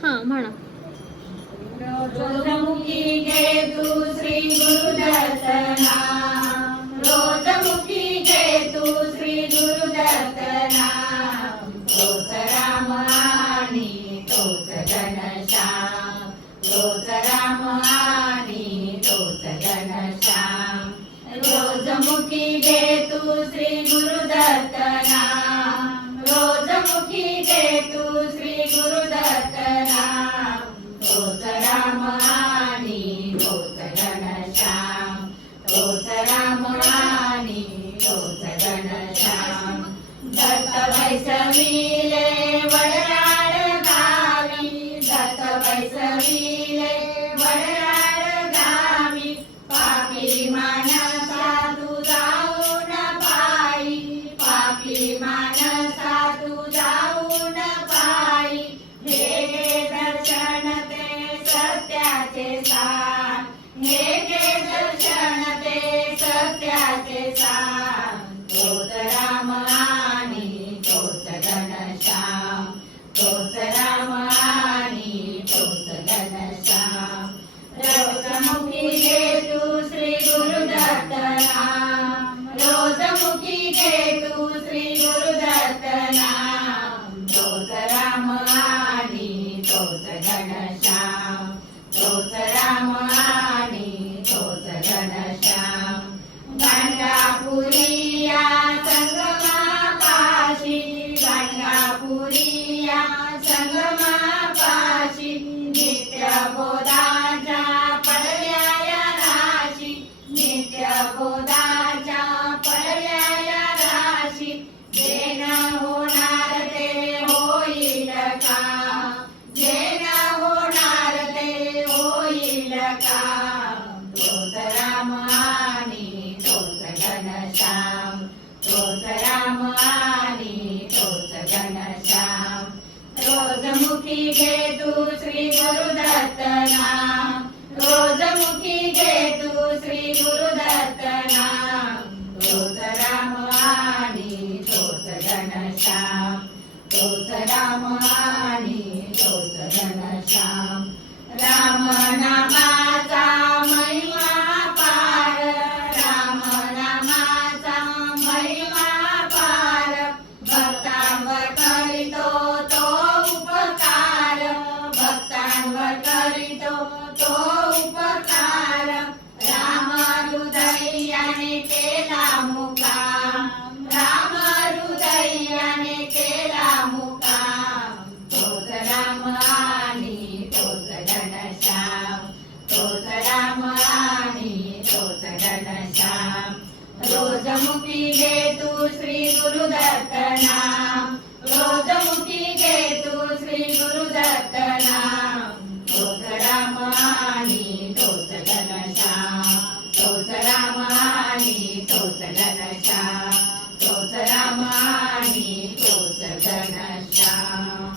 हा म्हणा. रोजमुखी घे तू श्री गुरुदत्त नाम, रोजमुखी घे तू श्री गुरुदत्त नाम. तोच राम आणि तोच घनश्याम, तोच राम आणि तोच घनश्याम. रोजमुखी घे तू श्री गुरुदत्त नाम, रोजमुखी घे तू श्री गुरुदत्त नाम. तोच राम आणि तोच घनश्याम, तोच राम आणि तोच घनश्याम. दत्त बैसविले वडराड गावी, दत्त बैसविले वडराड गावी. पापी मानसा तू जाऊन पायी, पापी मानसा तू जाऊन पायी. हे घे दर्शन ते सत्याचे सार, हे घे दर्शन ते सत्याचे सार. तोच राम आणि तोच घनश्याम, तोच राम आणि तोच घनश्याम. रोजमुखी घे तू श्री गुरुदत्त नाम, रोजमुखी घे तू श्री गुरुदत्त नाम. तोच राम आणि तोच घनश्याम, तोच राम आणि तोच घनश्याम. गाणगापुरिया संगमापाशी, गाणगापुरिया संगमापाशी. नित्य बोधाच्या पडल्या या राशी, नित्य बोधाच्या पडल्या या राशी. जेन होणार ते होईल का, जेन होणार ते होईल का. तोच राम आणि तोच घनश्याम, तोच राम आणि तोच घनश्याम. रोजमुखी घे तू श्री गुरुदत्त नाम, रोजमुखी घे तू श्री गुरुदत्त नाम. तोच राम आणि तोच घनश्याम, तोच राम आणि तोच घनश्याम. राम नामाचा महिमा पार, राम नामाचा महिमा पार. भक्तांवर करीतो तो उपकार, भक्तांवर करीतो तो उपकार. राम हृदयाने केला मुकाम, राम हृदयाने केला मुकाम. तोच राम आणि तोच घनश्याम, तोच राम आणि तोच घनश्याम. रोजमुखी घे तू श्री गुरुदत्त नाम, रोजमुखी घे तू श्री गुरुदत्त नाम. तोच राम आणि तोच घनश्याम, तोच राम आणि तोच घनश्याम, तोच राम आणि तोच घनश्याम.